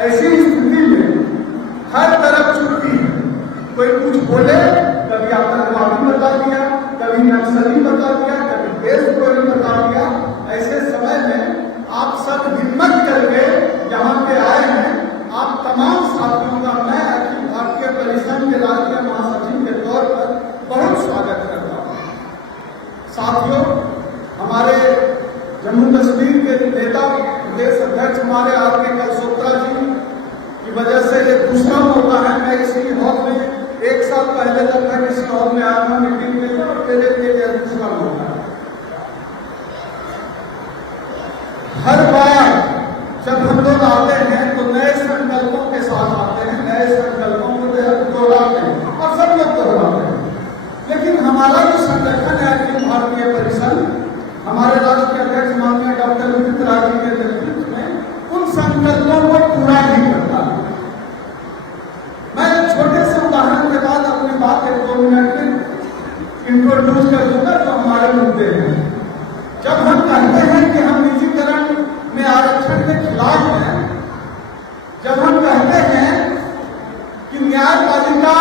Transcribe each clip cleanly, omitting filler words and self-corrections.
ऐसी स्थिति में हर तरफ चुप्पी है। कोई कुछ बोले, कभी आतंकवादी बता दिया, कभी नक्सली बता दिया, कभी देशद्रोही बता दिया। ऐसे समय में आप सब हिम्मत करके यहाँ पे आए हैं। आप तमाम साथियों का मैं अखिल भारतीय परिसंघ के राष्ट्रीय महासचिव के तौर पर बहुत स्वागत करता हूँ। साथियों, हमारे जम्मू कश्मीर के नेता प्रदेश अध्यक्ष हमारे आरके कलसोत्रा जी की वजह से ये दूसरा मौका है। मैं इसी हॉल में 1 साल पहले जब मैं किसी हॉल में आया था मीटिंग में, और मेरे लिए यह दूसरा मौका है। हर बार जब हम लोग आते हैं तो नए संकल्पों के साथ आते हैं, नए संकल्पों को दोहराते हैं और सब लोग दोहराते हैं। लेकिन हमारा जो संगठन है अखिल भारतीय परिसंघ, हमारे राष्ट्रीय अध्यक्ष माननीय डॉक्टर उदित राज जी के नेतृत्व में उन संकल्पों को पूरा नहीं करता। मैं एक छोटे से उदाहरण के बाद अपनी बात 1-2 मिनट में इंट्रोड्यूस कर दूंगा जो हमारे मुद्दे हैं। जब हम कहते हैं कि हम निजीकरण में आरक्षण के खिलाफ हैं, जब हम कहते हैं कि न्यायपालिका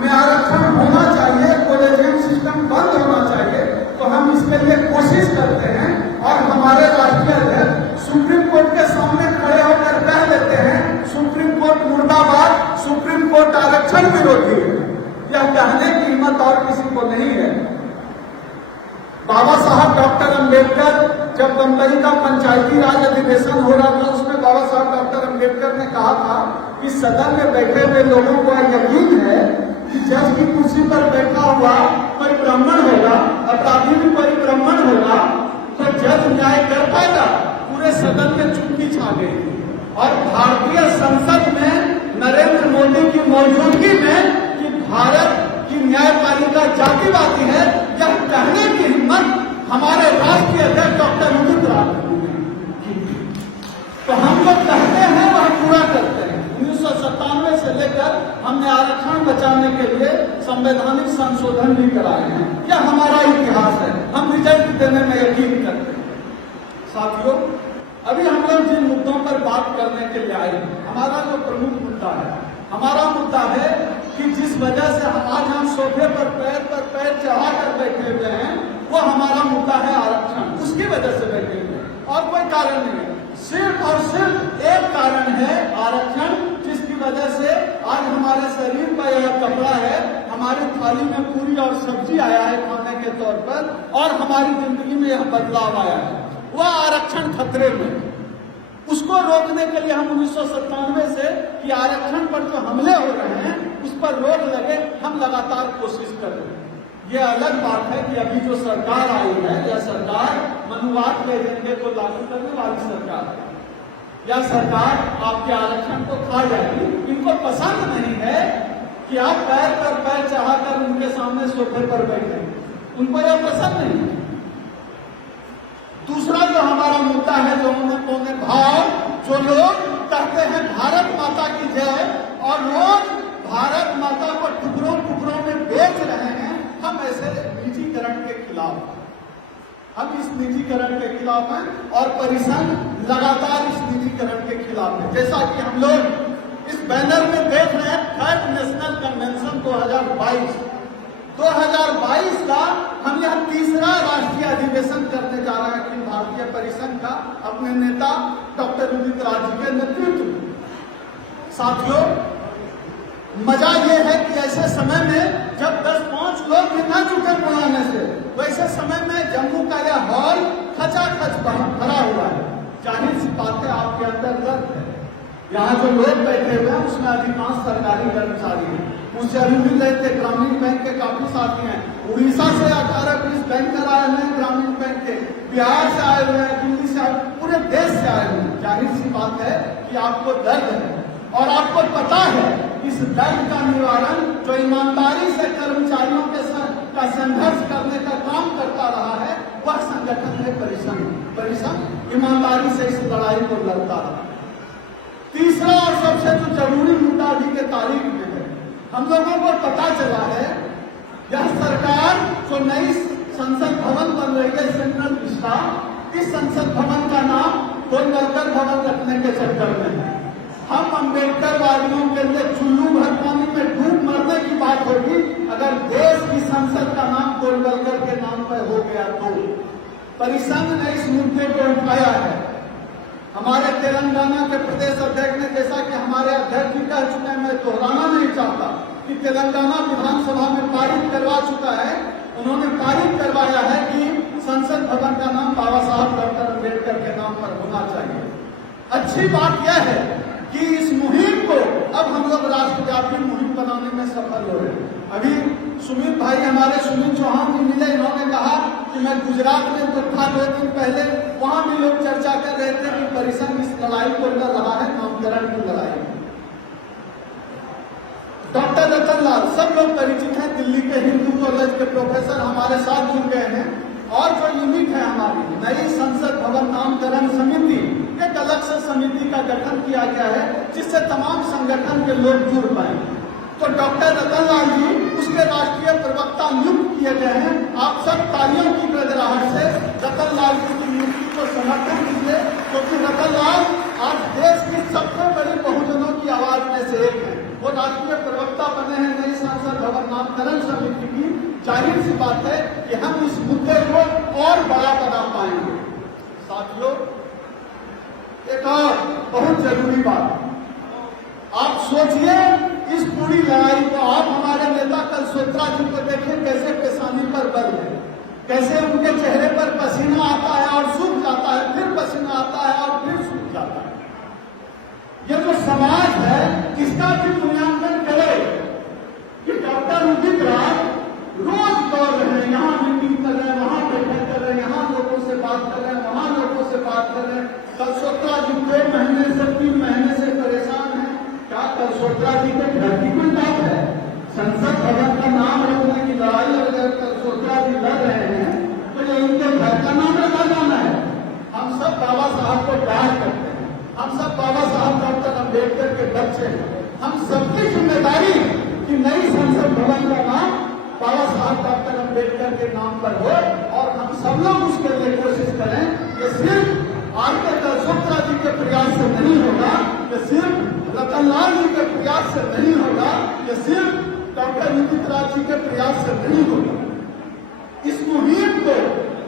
में आरक्षण होना चाहिए, कॉलेजियम सिस्टम बंद होना चाहिए, तो हम इसके लिए कोशिश करते हैं और हमारे राष्ट्रीय अध्यक्ष सुप्रीम कोर्ट के सामने खड़े होकर कह देते हैं सुप्रीम कोर्ट मुर्दाबाद, सुप्रीम कोर्ट आरक्षण विरोधी है। यह कहने की हिम्मत और किसी को नहीं है। बाबा साहब डॉक्टर अम्बेडकर जब बम्बई का पंचायती राज अधिवेशन हो रहा था, उसमें बाबा साहब डॉक्टर अम्बेडकर ने कहा था कि सदन में बैठे हुए लोगों को यकीन है कि जज की कुर्सी पर बैठा हुआ कोई ब्राह्मण होगा, अपराधी भी कोई ब्राह्मण होगा, तो जज न्याय कर पाएगा। पूरे सदन में चुप्पी छा गई और भारतीय संसद में नरेंद्र मोदी की मौजूदगी में कि भारत की न्यायपालिका जातिवादी है, यह कहने की हिम्मत हमारे राष्ट्रीय अध्यक्ष डॉक्टर उदित राज की। तो हम लोग कहते हैं वह पूरा करते हैं। 1997 से लेकर हमने आरक्षण बचाने के लिए संवैधानिक संशोधन भी कराए हैं। यह हमारा इतिहास है, हम रिजल्ट देने में यकीन करते हैं। साथियों, अभी हम लोग जिन मुद्दों पर बात करने के लिए आए, हमारा जो प्रमुख मुद्दा है, हमारा मुद्दा है कि जिस वजह से आज हम सोफे पर पैर चढ़ा कर बैठे हुए हैं, वो हमारा मुद्दा है आरक्षण। उसकी वजह से बैठे हुए हैं और कोई कारण नहीं है। सिर्फ और सिर्फ एक कारण है आरक्षण, जिसकी वजह से आज हमारे शरीर पर यह कपड़ा है, हमारी थाली में पूरी और सब्जी आया है खाने के तौर पर, और हमारी जिंदगी में यह बदलाव आया है। वह आरक्षण खतरे में, उसको रोकने के लिए हम 1997 से कि आरक्षण पर जो हमले हो रहे हैं उस पर रोक लगे, हम लगातार कोशिश कर रहे हैं। ये अलग बात है कि अभी जो सरकार आई है, यह सरकार मनुवाद के एजेंडे को लागू करने वाली सरकार है। यह सरकार आपके आरक्षण को खा जाएगी। इनको पसंद नहीं है कि आप पैर पर पैर चढ़ाकर उनके सामने सोफे पर बैठे, उनको यह पसंद नहीं है। दूसरा जो हमारा मुद्दा है, जो उन्होंने भाव, जो लोग कहते हैं भारत माता की जय और लोग भारत माता को टुकड़ों टुकड़ों में बेच रहे हैं, हम ऐसे निजीकरण के खिलाफ, हम इस निजीकरण के खिलाफ हैं और परिसंघ लगातार इस निजीकरण के खिलाफ है। जैसा कि हम लोग इस बैनर में देख रहे हैं, 3rd नेशनल कन्वेंशन 2022 का हम यह तीसरा राष्ट्रीय अधिवेशन करने जा रहे हैं अखिल भारतीय परिसंघ का, अपने नेता डॉक्टर उदित राज जी के नेतृत्व में। साथियों, मजा यह है कि ऐसे समय में जब 10-5 लोग भी ना चुके पुराने से, वैसे समय में जम्मू का यह हॉल खचाखच भरा हुआ है। जाहिर सी बात है, आपके अंदर दर्द है। यहाँ जो लोग बैठे हुए हैं उसमें अधिकांश सरकारी कर्मचारी हैं। मुझसे अभी मिल रहे थे, ग्रामीण बैंक के काफी साथी हैं। उड़ीसा से 18-20 बैंकर आए हुए हैं, ग्रामीण बैंक के, बिहार से आए हुए हैं, दिल्ली से आए, पूरे देश से आए हुए हैं। जाहिर सी बात है कि आपको दर्द है और आपको पता है इस दर्द का निवारण जो ईमानदारी से कर्मचारियों के साथ का संघर्ष करने का काम करता रहा है, वह संगठन है परिसंघ। परिसंघ ईमानदारी से इस लड़ाई को लड़ता रहा। तीसरा और सबसे जो जरूरी मुद्दा अभी के तारीख में है, हम लोगों को पता चला है, यह सरकार जो नई संसद भवन बन रही है सेंट्रल विस्टा, इस संसद भवन का नाम गोलवलकर भवन रखने के चक्कर में है। हम अम्बेडकर वादियों के लिए चुल्लू भर पानी में डूब मरने की बात होगी अगर देश की संसद का नाम गोलवलकर के नाम पर हो गया तो। परिसंघ ने इस मुद्दे को उठाया है। हमारे तेलंगाना के प्रदेश अध्यक्ष ने, जैसा कि हमारे अध्यक्ष भी कह चुके हैं, मैं दोहराना नहीं चाहता कि तेलंगाना विधानसभा में पारित करवा चुका है, उन्होंने पारित करवाया है कि संसद भवन का नाम बाबा साहब डॉक्टर अम्बेडकर के नाम पर होना चाहिए। अच्छी बात यह है कि इस मुहिम को अब हम लोग राष्ट्रव्यापी मुहिम बनाने में सफल हो रहे हैं। अभी सुमित भाई, हमारे सुमित चौहान जी मिले, इन्होंने कहा कि मैं गुजरात में तो था 2 दिन पहले, वहां भी लोग चर्चा कर रहे थे कि परिसंघ इस लड़ाई को लड़ रहा है, नामकरण की लड़ाई। डॉक्टर रतन लाल सब लोग परिचित हैं, दिल्ली के हिंदू कॉलेज के प्रोफेसर हमारे साथ जुड़ गए हैं। और जो यूनिट है हमारी नई संसद भवन नामकरण समिति, एक अलग से समिति का गठन किया गया है जिससे तमाम संगठन के लोग जुड़ पाए। तो डॉक्टर रतन लाल जी उसके राष्ट्रीय प्रवक्ता नियुक्त किए गए हैं। आप सब तालियों की गड़गड़ाहट से रतन लाल जी की नियुक्ति को समर्थन दीजिए, क्योंकि रतन लाल आज देश की सबसे बड़ी बहुजनों की आवाज में से एक है। वो राष्ट्रीय प्रवक्ता बने हैं नई संसद भवन नामकरण समिति की। जाहिर सी बात है कि हम इस मुद्दे को और बड़ा बना पाएंगे। साथियों, एक और बहुत जरूरी बात, आप सोचिए इस पूरी लड़ाई को, आप हमारे नेता कलसोत्रा जी को देखें कैसे पेशानी पर बल है, कैसे उनके चेहरे पर पसीना आता है और सूख जाता है, फिर पसीना आता है और फिर सूख जाता है। ये जो समाज है इसका भी मूल्यांकन करे कि डॉक्टर उदित राय रोज दौड़ रहे हैं, यहाँ मीटिंग कर रहे हैं, वहां बैठक कर रहे हैं, यहाँ लोगों से बात कर रहे हैं, वहां लोगों से बात कर रहे हैं। कलसोत्रा जी 2 महीने से 3 महीने से परेशान है। क्या कलसोत्रा जी के घर की कोई बात है? संसद भवन का नाम रखने की लड़ाई अगर कलसोत्रा जी लड़ रहे हैं तो ये उनके घर का नाम रखा जाना है। हम सब बाबा साहब को प्यार करते हैं, हम सब बाबा साहब डॉक्टर अम्बेडकर के बच्चे हैं। हम सबकी जिम्मेदारी कि नई संसद भवन का नाम बाबा साहब डॉक्टर अम्बेडकर के नाम पर हो और हम सब लोग उसके लिए कोशिश करें। ये सिर्फ आरके कलसोत्रा जी के प्रयास से नहीं होगा, ये सिर्फ रतन लाल जी के प्रयास से नहीं होगा, ये सिर्फ डॉक्टर उदित राय जी के प्रयास से नहीं होगा। इस मुहिम को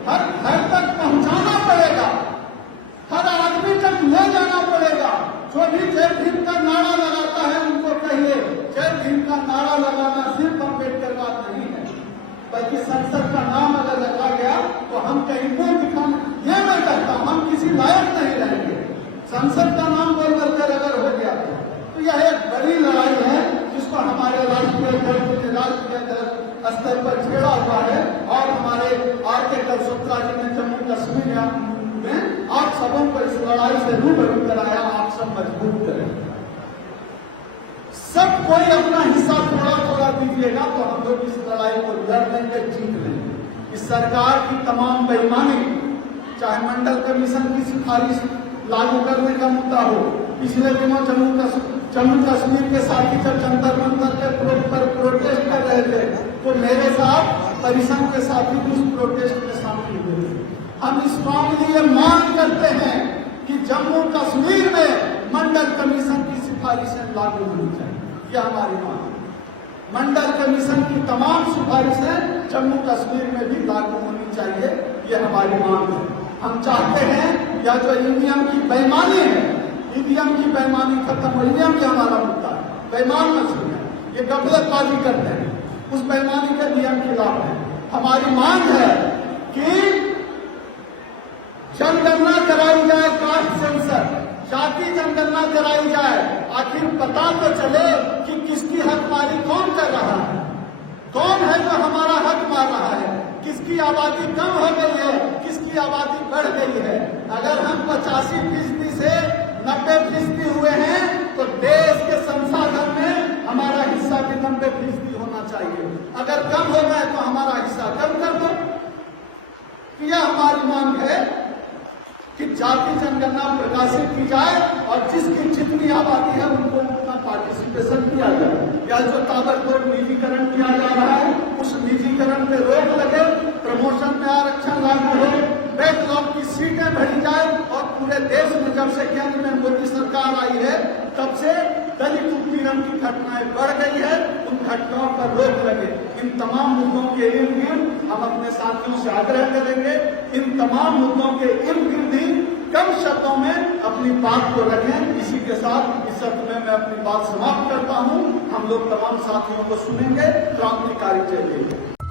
हर घर तक पहुंचाना पड़ेगा, हर आदमी तक ले जाना पड़ेगा। जो भी जय भीम का नारा लगाता है उनको कहिए जय भीम का नारा लगाना सिर्फ अम्बेडकर का नहीं है, बल्कि संसद का नाम अगर रखा गया तो हम कहीं को दिखाना, यह मैं कहता हूं, हम किसी लायक नहीं रहेंगे। संसद का नाम बोलकर अगर हो गया तो यह एक बड़ी लड़ाई है जिसको हमारे राष्ट्रीय अध्यक्ष ने राष्ट्रीय स्तर पर छेड़ा हुआ है और हमारे आरके कलसोत्रा जी ने जम्मू कश्मीर में आप सबों को इस लड़ाई से रूबरू कराया। आप सब मजबूत करें, सब कोई अपना हिस्सा थोड़ा थोड़ा दीजिएगा तो हम लोग इस लड़ाई को लड़ लेंगे, जीत लेंगे। इस सरकार की तमाम बेईमानी, चाहे मंडल कमीशन की सिफारिश लागू करने का मुद्दा हो, पिछले दिनों जम्मू कश्मीर के साथी जब जंतर मंतर के पर प्रोटेस्ट कर रहे थे तो मेरे साथ परिसंघ के साथी उस प्रोटेस्ट में शामिल हुए थे। हम स्ट्रांगली ये मांग करते हैं कि जम्मू कश्मीर में मंडल कमीशन की सिफारिशें लागू होनी चाहिए, यह हमारी मांग है। मंडल कमीशन की तमाम सिफारिशें जम्मू कश्मीर में भी लागू होनी चाहिए, यह हमारी मांग है। हम चाहते हैं या जो ईवीएम की बेईमानी है, ईवीएम की बेईमानी खत्म हो, ईवीएम भी हमारा मुद्दा है, बेईमान मछली है, ये गफलतबाजी करते हैं, उस बेईमानी के नियम खिलाफ है। हमारी मांग है कि जनगणना कराई जाए, कास्ट सेंसर, जाति जनगणना कराई जाए, आखिर पता तो चले कि किसकी हकमारी कौन कर रहा है, कौन है जो हमारा हक मार रहा है, किसकी आबादी कम हो गई है, किसकी आबादी बढ़ गई है। अगर हम 85% से 90% हुए हैं तो देश के संसाधन में हमारा हिस्सा भी 90% होना चाहिए। अगर कम हो गए तो हमारा हिस्सा कम कर दो। यह हमारी मांग है कि जाति जनगणना प्रकाशित की जाए और जिसकी जितनी आबादी है उनको उतना पार्टिसिपेशन किया जाए। या जो ताबड़तोड़ निजीकरण किया जा रहा है उस निजीकरण पे रोक लगे, प्रमोशन में आरक्षण लागू हो, बैकलॉग की सीटें भरी जाए और पूरे देश में जब से केंद्र में मोदी सरकार आई है तब से दलित उत्पीड़न की घटनाएं बढ़ गई है। उन घटनाओं पर रोक लगे। इन तमाम मुद्दों के इर्द गिर्द हम अपने साथियों से आग्रह करेंगे, इन तमाम मुद्दों के इर्द गिर्द ही कम शब्दों में अपनी बात को रखें। इसी के साथ इस अर्थ में मैं अपनी बात समाप्त करता हूं। हम लोग तमाम साथियों को सुनेंगे, क्रांतिकारी चलेंगे।